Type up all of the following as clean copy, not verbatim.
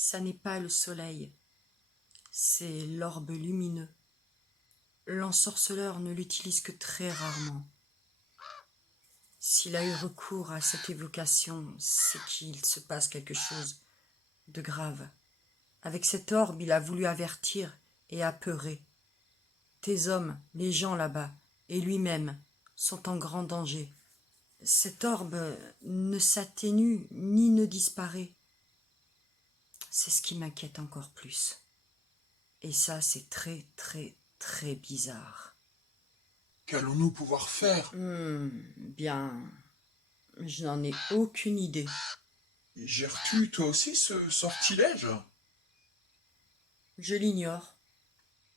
ça n'est pas le soleil, c'est l'orbe lumineux. L'ensorceleur ne l'utilise que très rarement. S'il a eu recours à cette évocation, c'est qu'il se passe quelque chose de grave. Avec cet orbe, il a voulu avertir et apeurer. Tes hommes, les gens là-bas, et lui-même, sont en grand danger. Cet orbe ne s'atténue ni ne disparaît. C'est ce qui m'inquiète encore plus. Et ça, c'est très, très, très bizarre. Qu'allons-nous pouvoir faire? Bien, je n'en ai aucune idée. Gères-tu toi aussi ce sortilège? Je l'ignore.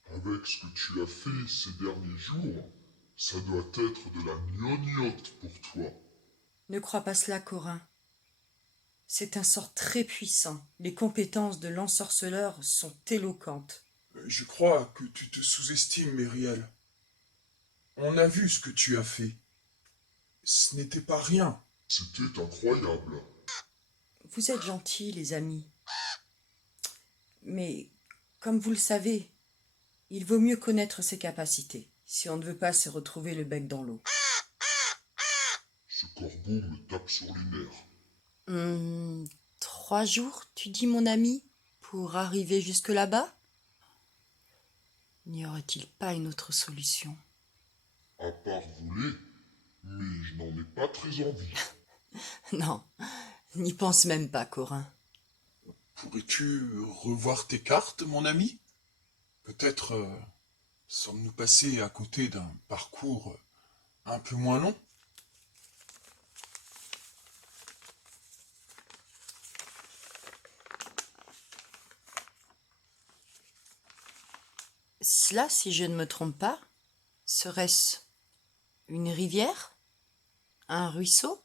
Avec ce que tu as fait ces derniers jours, ça doit être de la gnognotte pour toi. Ne crois pas cela, Corin. C'est un sort très puissant. Les compétences de l'ensorceleur sont éloquentes. Je crois que tu te sous-estimes, Myriel. On a vu ce que tu as fait. Ce n'était pas rien. C'était incroyable. Vous êtes gentils, les amis. Mais, comme vous le savez, il vaut mieux connaître ses capacités, si on ne veut pas se retrouver le bec dans l'eau. Ce corbeau me tape sur les nerfs. 3 jours, tu dis, mon ami, pour arriver jusque là-bas? N'y aurait-il pas une autre solution? À part voler, mais je n'en ai pas très envie. Non, n'y pense même pas, Corin. Pourrais-tu revoir tes cartes, mon ami? Peut-être sommes-nous passés à côté d'un parcours un peu moins long? Cela, si je ne me trompe pas, serait-ce une rivière? Un ruisseau?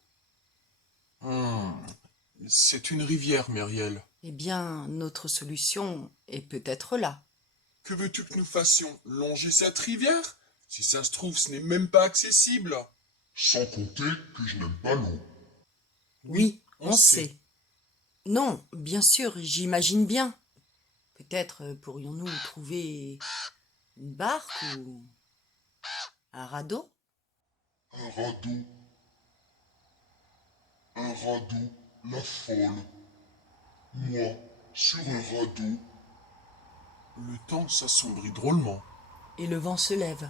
C'est une rivière, Myriel. Eh bien, notre solution est peut-être là. Que veux-tu que nous fassions? Longer cette rivière? Si ça se trouve, ce n'est même pas accessible. Sans compter que je n'aime pas l'eau. Oui, on sait. Non, bien sûr, j'imagine bien. Peut-être pourrions-nous trouver une barque ou un radeau? Un radeau. Un radeau, la folle. Moi, sur un radeau. Le temps s'assombrit drôlement. Et le vent se lève.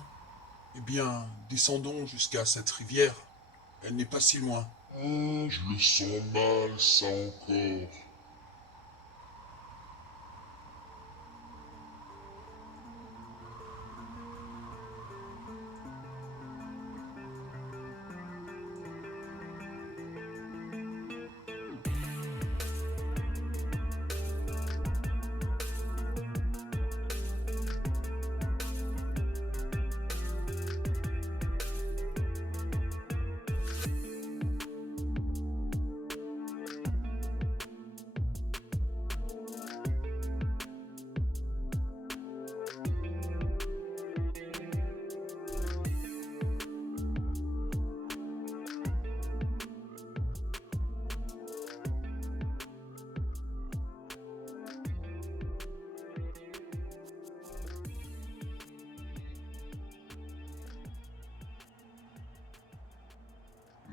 Eh bien, descendons jusqu'à cette rivière. Elle n'est pas si loin. Je le sens mal, ça encore.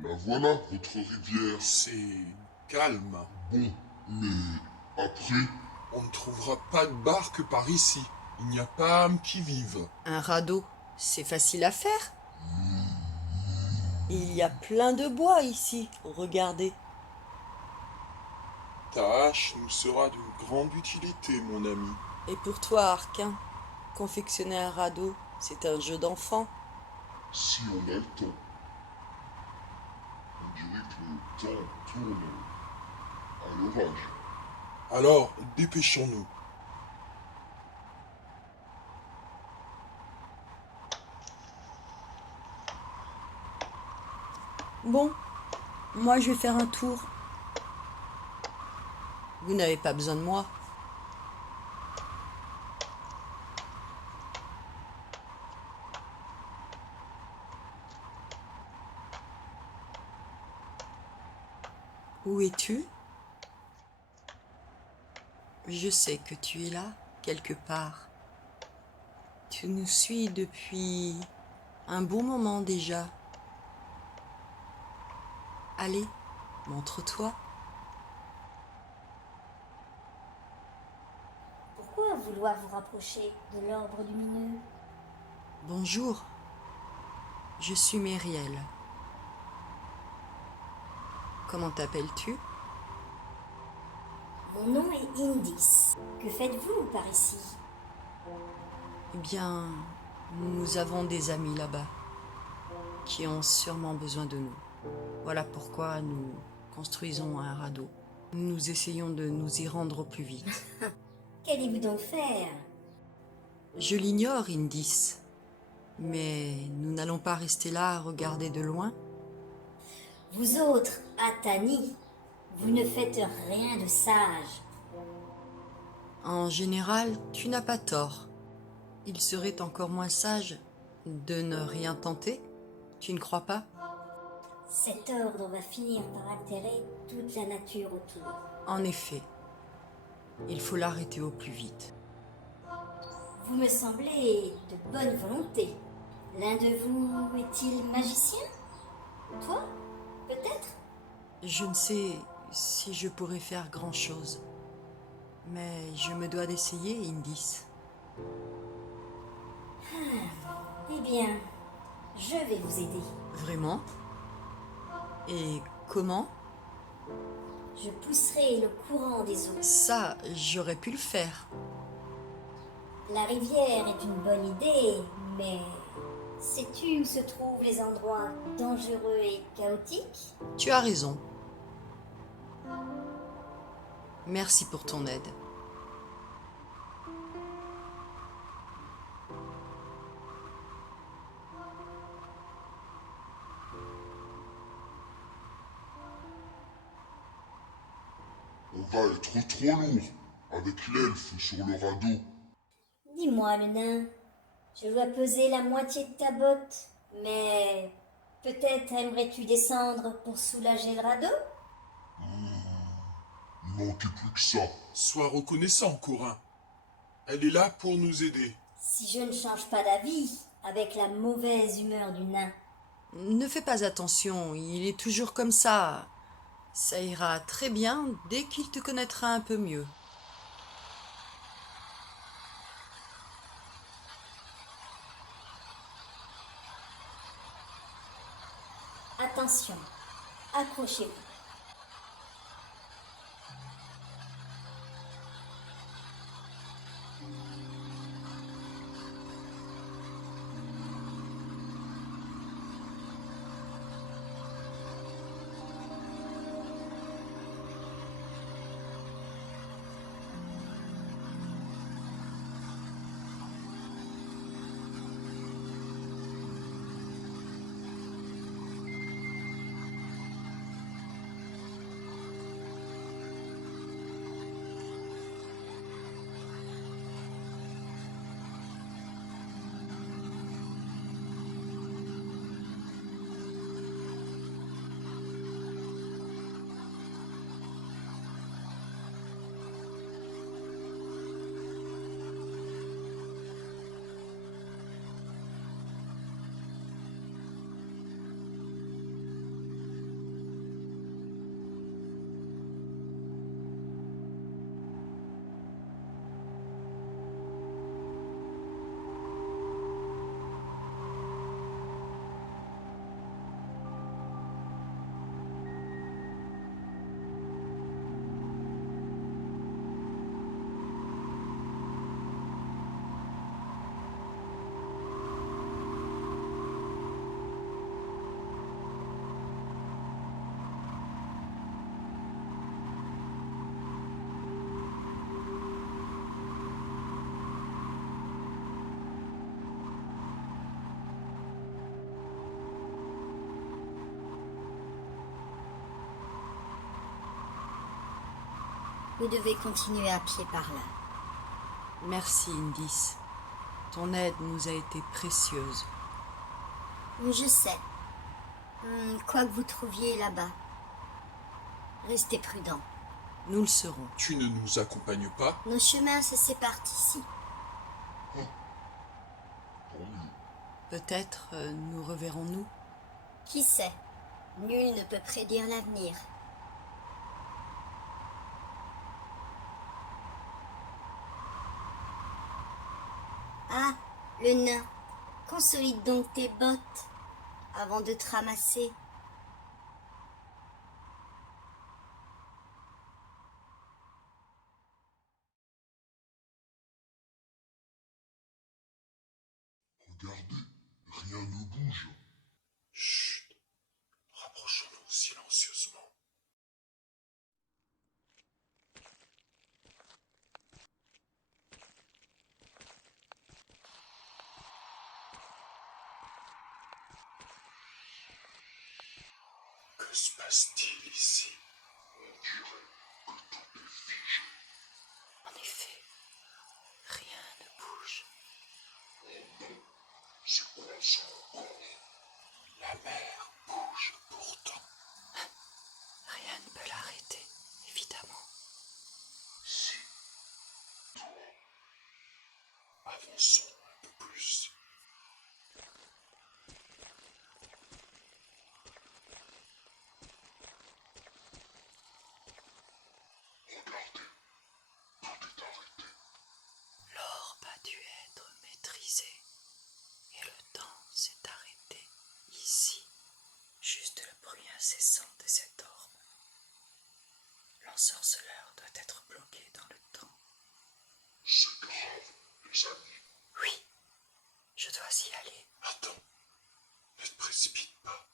La voilà, votre rivière. C'est calme. Bon, mais après, On ne trouvera pas de barque par ici. Il n'y a pas âme qui vive. Un radeau, c'est facile à faire. Il y a plein de bois ici, regardez. Ta hache nous sera d'une grande utilité, mon ami. Et pour toi, Arquin, confectionner un radeau, c'est un jeu d'enfant. si on a le temps. On dirait que le temps tourne à l'orage. Alors, dépêchons-nous. Bon, moi je vais faire un tour. Vous n'avez pas besoin de moi. Où es-tu? Je sais que tu es là, quelque part. Tu nous suis depuis un bon moment déjà. Allez, montre-toi. Pourquoi vouloir vous rapprocher de l'ordre lumineux? Bonjour, je suis Myriel. Comment t'appelles-tu? Mon nom est Indis. Que faites-vous par ici? Eh bien, nous avons des amis là-bas qui ont sûrement besoin de nous. Voilà pourquoi nous construisons un radeau. Nous essayons de nous y rendre au plus vite. Qu'allez-vous donc faire? Je l'ignore, Indis, mais nous n'allons pas rester là à regarder de loin. Vous autres, Atani, vous ne faites rien de sage. En général, tu n'as pas tort. Il serait encore moins sage de ne rien tenter, tu ne crois pas? Cet ordre va finir par altérer toute la nature autour. En effet, il faut l'arrêter au plus vite. Vous me semblez de bonne volonté. L'un de vous est-il magicien? Toi, peut-être? Je ne sais si je pourrais faire grand-chose, mais je me dois d'essayer, Indis. Eh bien, je vais vous aider. Vraiment? Et comment? Je pousserai le courant des eaux. Ça, j'aurais pu le faire. La rivière est une bonne idée, mais sais-tu où se trouvent les endroits dangereux et chaotiques? Tu as raison. Merci pour ton aide. On va être trop lourd avec l'elfe sur le radeau. Dis-moi, le nain, je dois peser la moitié de ta botte, mais peut-être aimerais-tu descendre pour soulager le radeau? Il manquait plus que ça. Sois reconnaissant, Corin. Elle est là pour nous aider. Si je ne change pas d'avis avec la mauvaise humeur du nain. Ne fais pas attention, il est toujours comme ça. Ça ira très bien dès qu'il te connaîtra un peu mieux. Attention, accrochez-vous. Vous devez continuer à pied par là. Merci, Indis. Ton aide nous a été précieuse. Je sais. Quoi que vous trouviez là-bas, restez prudent. Nous le serons. Tu ne nous accompagnes pas? Nos chemins se séparent ici. Tant mieux. Peut-être nous reverrons-nous. Qui sait? Nul ne peut prédire l'avenir. Ah, le nain, consolide donc tes bottes avant de te ramasser. Regardez, rien ne bouge. Chut! Rapprochons-nous silencieusement. Que se passe-t-il ici? En effet, rien ne bouge. C'est quoi ça encore? La mer bouge pourtant. Rien ne peut l'arrêter, évidemment. Si. Toi. Avançons un peu plus. Regardez, tout est arrêté. L'orbe a dû être maîtrisé et le temps s'est arrêté ici. Juste le bruit incessant de cet orbe. L'ensorceleur doit être bloqué dans le temps. C'est grave, les amis. Oui, je dois y aller. Attends, ne te précipite pas.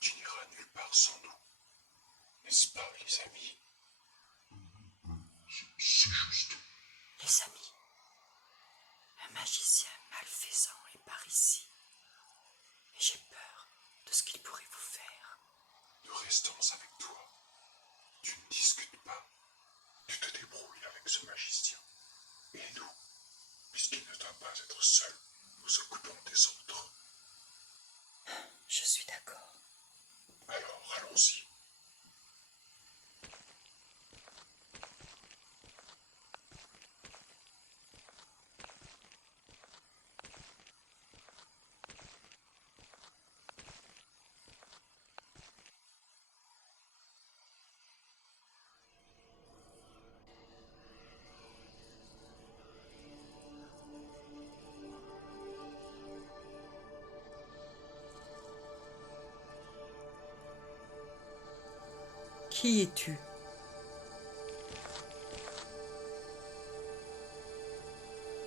Tu n'iras nulle part sans nous. N'est-ce pas, les amis? C'est juste. Les amis, un magicien malfaisant est par ici. Et j'ai peur de ce qu'il pourrait vous faire. Nous restons avec toi. Tu ne discutes pas. Tu te débrouilles avec ce magicien. Et nous, puisqu'il ne doit pas être seul, nous occupons des autres. Je suis d'accord. Alors, allons-y. Qui es-tu?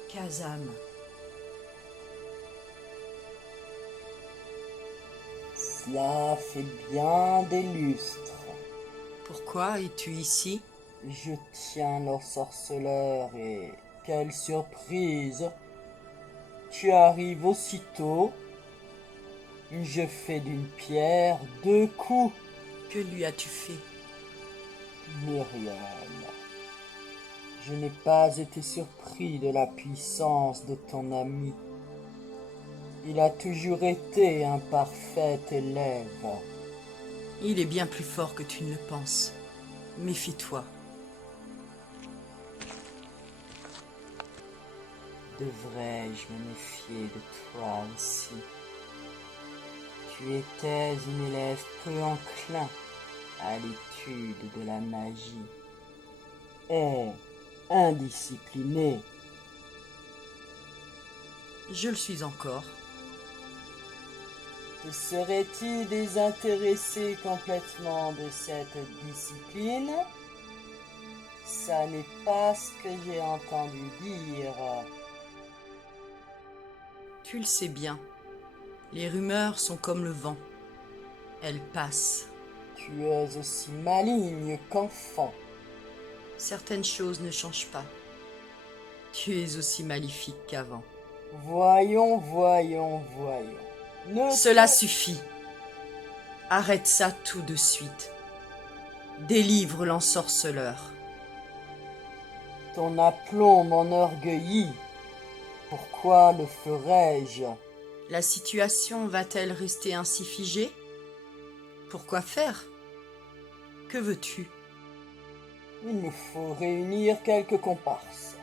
Kazam. Cela fait bien des lustres. Pourquoi es-tu ici? Je tiens l'ensorceleur et quelle surprise! Tu arrives aussitôt. Je fais d'une pierre deux coups. Que lui as-tu fait? Myriam, je n'ai pas été surpris de la puissance de ton ami. Il a toujours été un parfait élève. Il est bien plus fort que tu ne le penses. Méfie-toi. Devrais-je me méfier de toi aussi? Tu étais une élève peu enclin à l'étude de la magie et indiscipliné. Je le suis encore. Te serais-tu désintéressé complètement de cette discipline? Ça n'est pas ce que j'ai entendu dire. Tu le sais bien. Les rumeurs sont comme le vent. Elles passent. Tu es aussi maligne qu'enfant. Certaines choses ne changent pas. Tu es aussi maléfique qu'avant. Voyons. Cela suffit. Arrête ça tout de suite. Délivre l'ensorceleur. Ton aplomb m'enorgueillit. Pourquoi le ferais-je? La situation va-t-elle rester ainsi figée? Pourquoi faire? Que veux-tu? Il me faut réunir quelques comparses.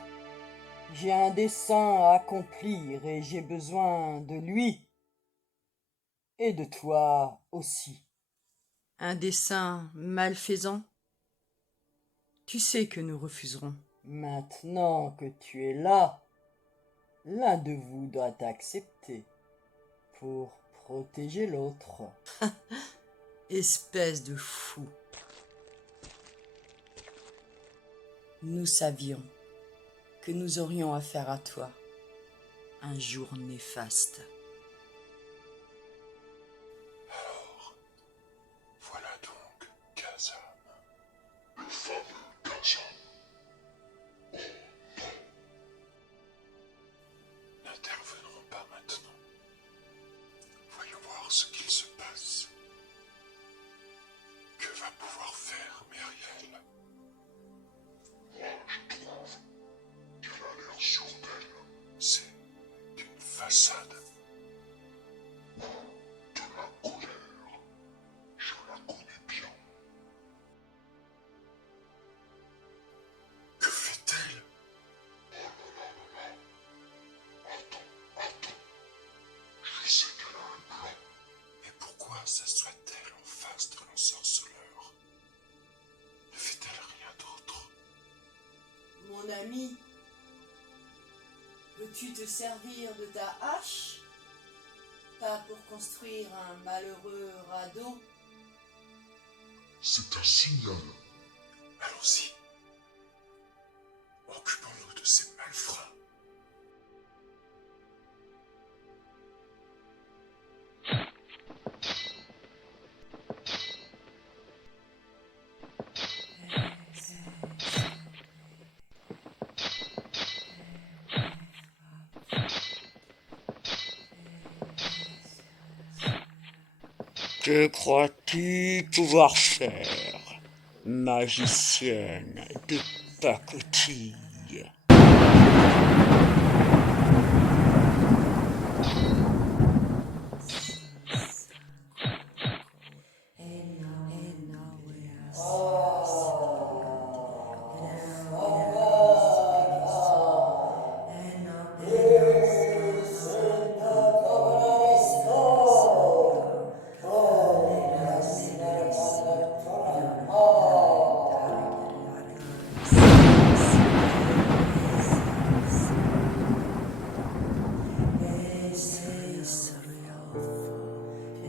J'ai un dessein à accomplir et j'ai besoin de lui et de toi aussi. Un dessein malfaisant? Tu sais que nous refuserons. Maintenant que tu es là, l'un de vous doit accepter pour protéger l'autre. Espèce de fou. Nous savions que nous aurions affaire à toi un jour néfaste. Alors, voilà donc Kazan. Le fameux Kazan. N'intervenons pas maintenant. Voyons voir ce qu'il se passe. Que va pouvoir faire Myriel? Moi, je trouve qu'elle a l'air sûre d'elle. C'est une façade. De la colère. Je la connais bien. Que fait-elle? Attends. Je sais qu'elle a un plan. Mais pourquoi s'assoit-elle en face de l'ensorceleur? Ne fait-elle rien d'autre? Mon ami, veux-tu te servir de ta hache? Pas pour construire un malheureux radeau? C'est un signal. Allons-y. Occupons-nous de ces malfrats. Que crois-tu pouvoir faire, magicienne de pacotille?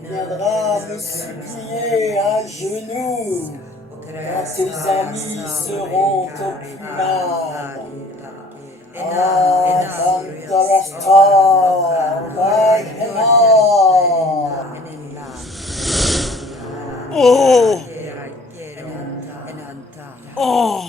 Viendra me supplier à genoux quand tes amis seront au plus mal. Oh! Oh!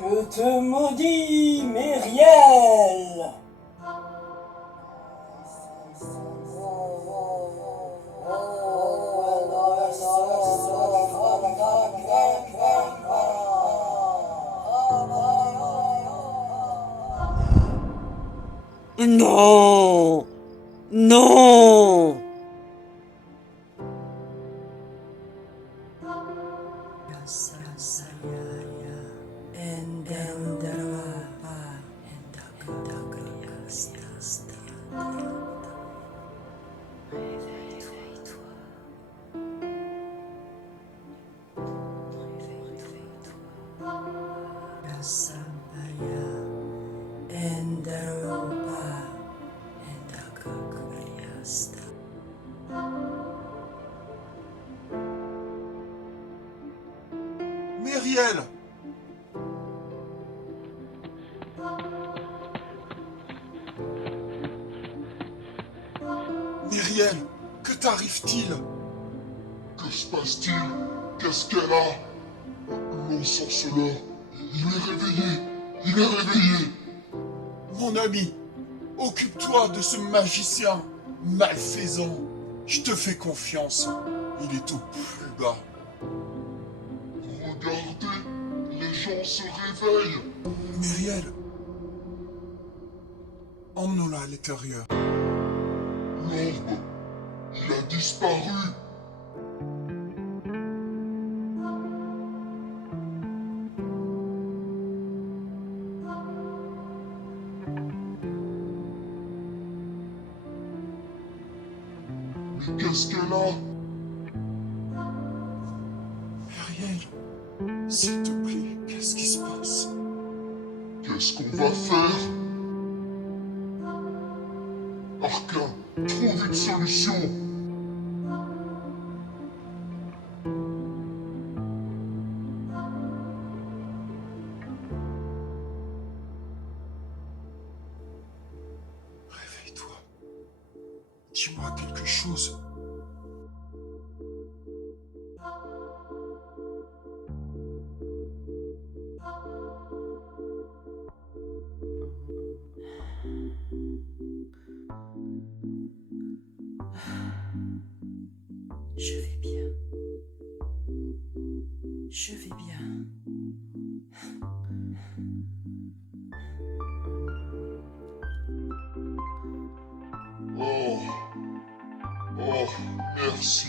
Je te maudis, Myriel! Non! Non! Myriel! Myriel, que t'arrive-t-il? Que se passe-t-il? Qu'est-ce qu'elle a? L'ensorceleur, il est réveillé. Il est réveillé. Mon ami, occupe-toi de ce magicien malfaisant Je te fais confiance. Il est au plus bas. Regardez, les gens se réveillent. Myriel, emmenons-la à l'intérieur. L'orbe, il a disparu. Mais qu'est-ce qu'elle a? Myriel, s'il te plaît, qu'est-ce qui se passe? Qu'est-ce qu'on va faire? Arcin, trouve une solution. Réveille-toi. Dis-moi quelque chose. Je vais bien. Je vais bien. Oh, oh, merci.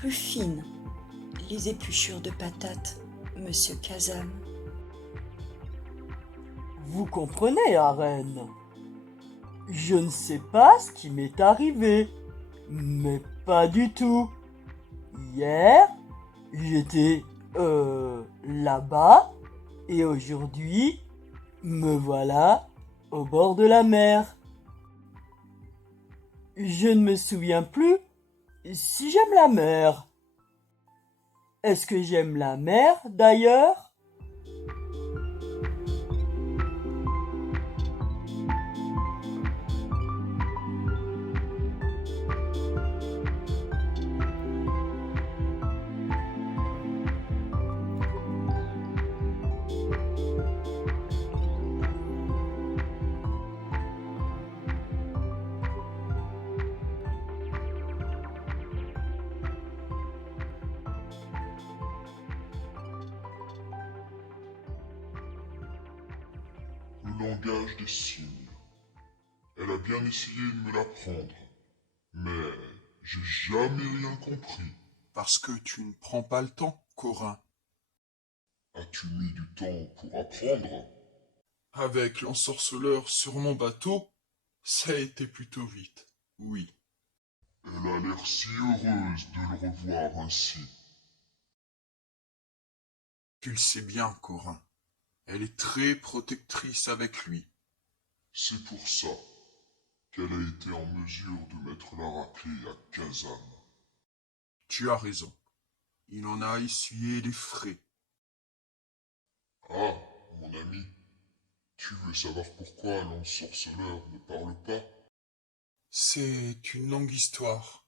Plus fines, les épluchures de patates, monsieur Kazam. Vous comprenez, Arène? Je ne sais pas ce qui m'est arrivé, mais pas du tout. Hier, j'étais là-bas et aujourd'hui, me voilà au bord de la mer. Je ne me souviens plus si j'aime la mer. Est-ce que j'aime la mer d'ailleurs? Le langage des signes. Elle a bien essayé de me l'apprendre, mais j'ai jamais rien compris. Parce que tu ne prends pas le temps, Corin. As-tu mis du temps pour apprendre? Avec l'ensorceleur sur mon bateau, ça a été plutôt vite. Oui. Elle a l'air si heureuse de le revoir ainsi. Tu le sais bien, Corin. Elle est très protectrice avec lui. C'est pour ça qu'elle a été en mesure de mettre la raclée à Kazam. Tu as raison. Il en a essuyé les frais. Ah, mon ami, tu veux savoir pourquoi l'ensorceleur ne parle pas? C'est une longue histoire.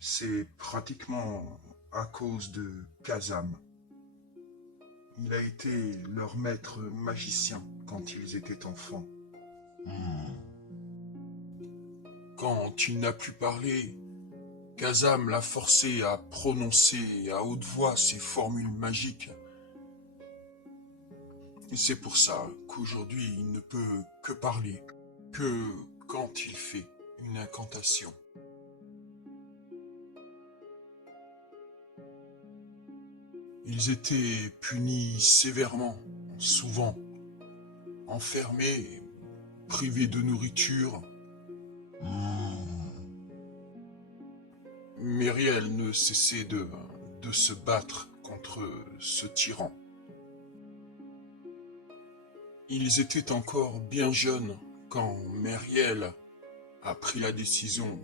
C'est pratiquement à cause de Kazam. Il a été leur maître magicien quand ils étaient enfants. Quand il n'a plus parlé, Kazam l'a forcé à prononcer à haute voix ses formules magiques. Et c'est pour ça qu'aujourd'hui il ne peut que parler, que quand il fait une incantation. Ils étaient punis sévèrement, souvent, enfermés, privés de nourriture. Myriel ne cessait de de se battre contre ce tyran. Ils étaient encore bien jeunes quand Myriel a pris la décision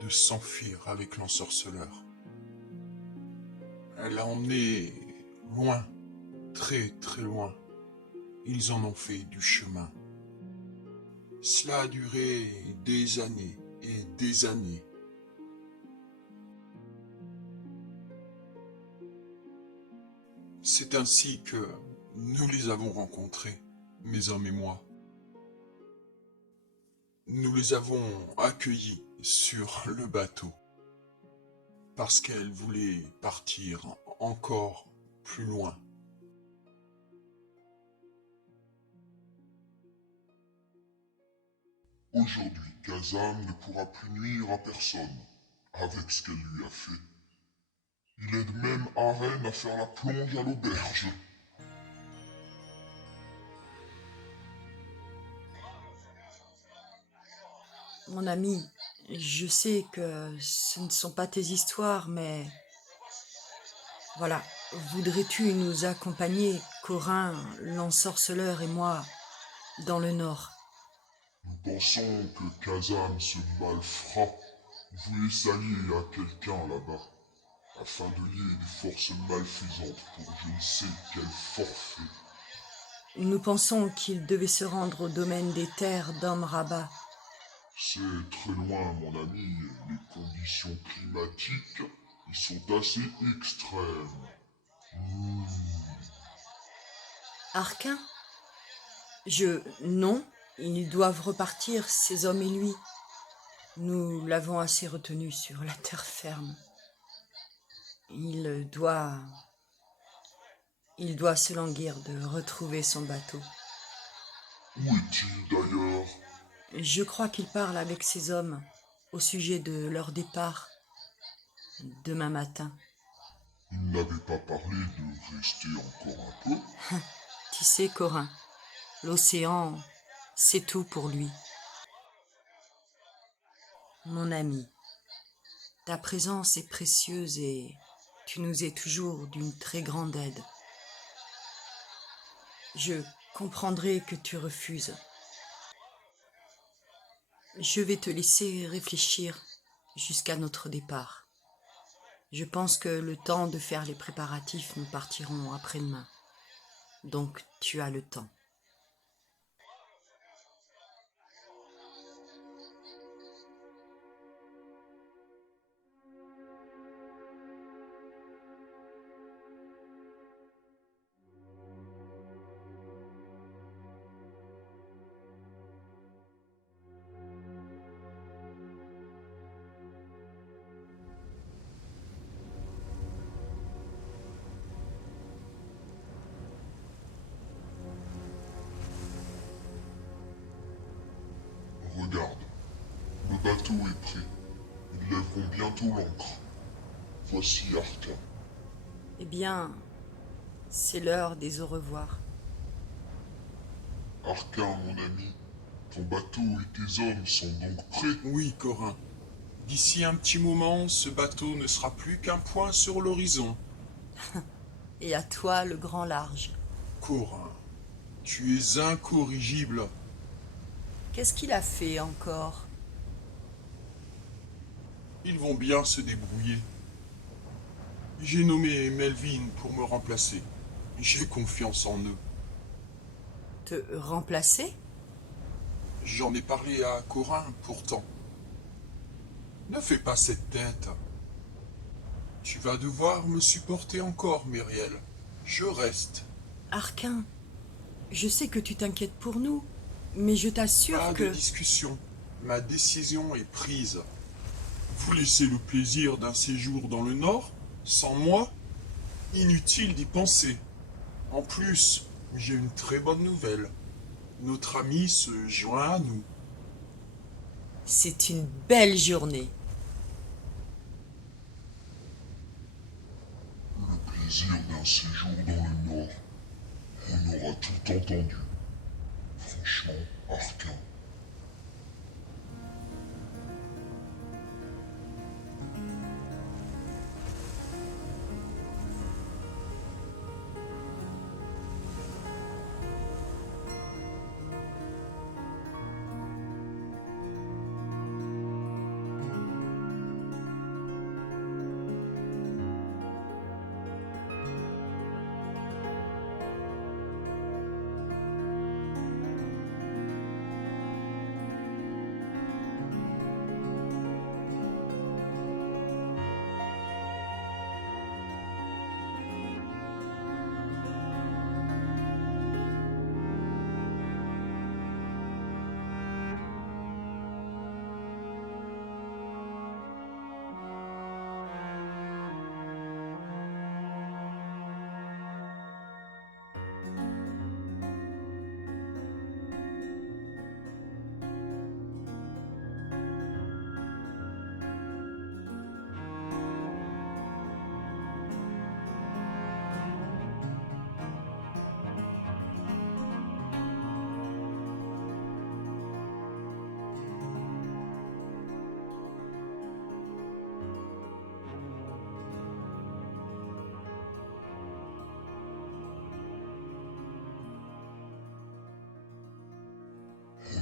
de s'enfuir avec l'ensorceleur. Elle l'a emmené loin, très très loin. Ils en ont fait du chemin. Cela a duré des années et des années. C'est ainsi que nous les avons rencontrés, mes hommes et moi. Nous les avons accueillis sur le bateau parce qu'elles voulaient partir encore plus loin. Aujourd'hui, Kazam ne pourra plus nuire à personne avec ce qu'elle lui a fait. Il aide même Aren à faire la plonge à l'auberge. Mon ami, je sais que ce ne sont pas tes histoires, mais voilà, voudrais-tu nous accompagner, Corin, l'ensorceleur et moi, dans le nord? Nous pensons que Kazam, ce malfrat, voulait s'allier à quelqu'un là-bas, afin de lier des forces malfaisantes pour je ne sais quel forfait. Nous pensons qu'il devait se rendre au domaine des terres d'Homme-Rabat. C'est très loin, mon ami, les conditions climatiques y sont assez extrêmes. Arquin? Non, ils doivent repartir, ces hommes et lui. Nous l'avons assez retenu sur la terre ferme. Il doit se languir de retrouver son bateau. Où est-il d'ailleurs? Je crois qu'il parle avec ses hommes au sujet de leur départ demain matin. Il n'avait pas parlé de rester encore un peu? Tu sais, Corin, l'océan, c'est tout pour lui. Mon ami, ta présence est précieuse et tu nous es toujours d'une très grande aide. Je comprendrai que tu refuses. Je vais te laisser réfléchir jusqu'à notre départ. Je pense que le temps de faire les préparatifs, nous partirons après-demain. Donc tu as le temps. Regarde, le bateau est prêt. Ils lèveront bientôt l'ancre. Voici Arca. Eh bien, c'est l'heure des au revoir. Arca, mon ami, ton bateau et tes hommes sont donc prêts? Oui, Corin. D'ici un petit moment, ce bateau ne sera plus qu'un point sur l'horizon. Et à toi le grand large. Corin, tu es incorrigible. Qu'est-ce qu'il a fait encore? Ils vont bien se débrouiller. J'ai nommé Melvin pour me remplacer. J'ai confiance en eux. Te remplacer? J'en ai parlé à Corin, pourtant. Ne fais pas cette tête. Tu vas devoir me supporter encore, Myriel. Je reste. Arquin, je sais que tu t'inquiètes pour nous, mais je t'assure Pas de que... discussion. Ma décision est prise. Vous laissez le plaisir d'un séjour dans le Nord, sans moi? Inutile d'y penser. En plus, j'ai une très bonne nouvelle. Notre ami se joint à nous. C'est une belle journée. Le plaisir d'un séjour dans le Nord. On aura tout entendu. Franchement, Arca.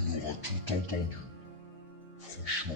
on aura tout entendu. Franchement,